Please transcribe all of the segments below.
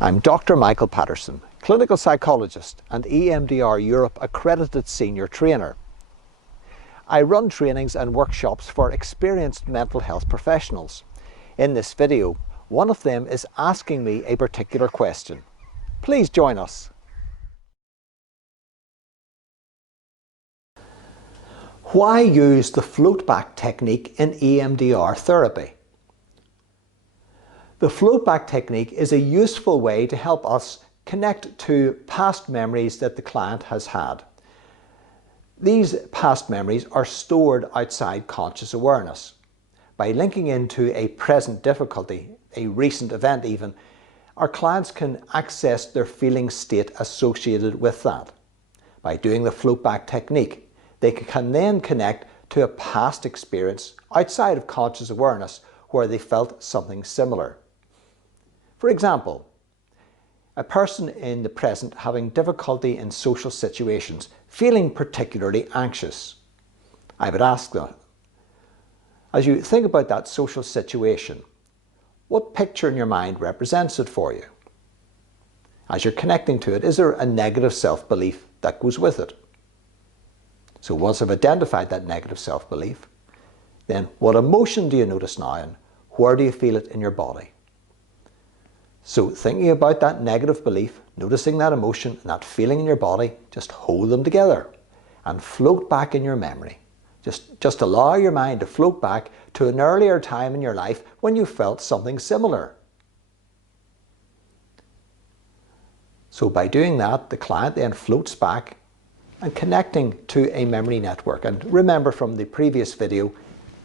I'm Dr. Michael Paterson, clinical psychologist and EMDR Europe Accredited Senior Trainer. I run trainings and workshops for experienced mental health professionals. In this video, one of them is asking me a particular question. Please join us. Why use the floatback technique in EMDR therapy? The floatback technique is a useful way to help us connect to past memories that the client has had. These past memories are stored outside conscious awareness. By linking into a present difficulty, a recent event even, our clients can access their feeling state associated with that. By doing the floatback technique, they can then connect to a past experience outside of conscious awareness where they felt something similar. For example, a person in the present having difficulty in social situations, feeling particularly anxious. I would ask them, as you think about that social situation, what picture in your mind represents it for you? As you're connecting to it, is there a negative self-belief that goes with it? So once I've identified that negative self-belief, then what emotion do you notice now and where do you feel it in your body? So thinking about that negative belief, noticing that emotion and that feeling in your body, just hold them together and float back in your memory. Just allow your mind to float back to an earlier time in your life when you felt something similar. So by doing that, the client then floats back and connecting to a memory network. And remember from the previous video,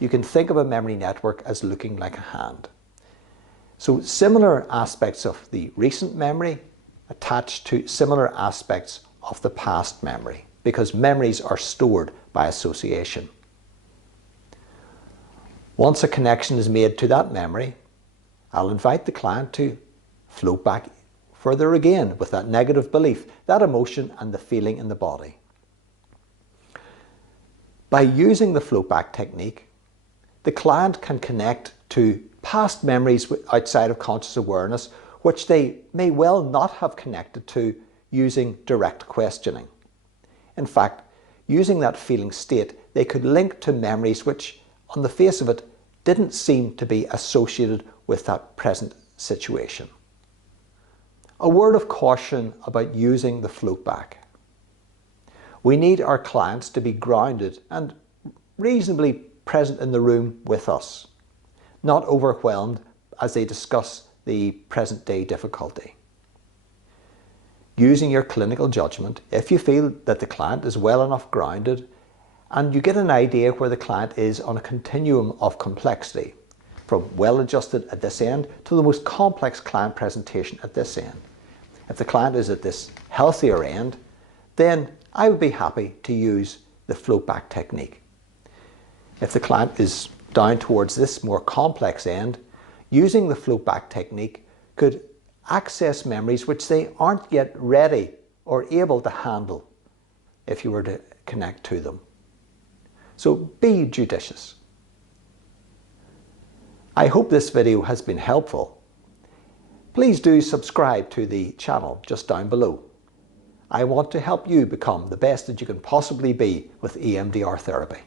you can think of a memory network as looking like a hand. So similar aspects of the recent memory attached to similar aspects of the past memory, because memories are stored by association. Once a connection is made to that memory, I'll invite the client to float back further again with that negative belief, that emotion and the feeling in the body. By using the floatback technique, the client can connect to past memories outside of conscious awareness, which they may well not have connected to using direct questioning. In fact, using that feeling state, they could link to memories which, on the face of it, didn't seem to be associated with that present situation. A word of caution about using the floatback. We need our clients to be grounded and reasonably present in the room with us, not overwhelmed as they discuss the present day difficulty. Using your clinical judgment, if you feel that the client is well enough grounded and you get an idea where the client is on a continuum of complexity, from well adjusted at this end to the most complex client presentation at this end. If the client is at this healthier end, then I would be happy to use the floatback technique. If the client is down towards this more complex end, using the floatback technique could access memories which they aren't yet ready or able to handle if you were to connect to them. So be judicious. I hope this video has been helpful. Please do subscribe to the channel just down below. I want to help you become the best that you can possibly be with EMDR therapy.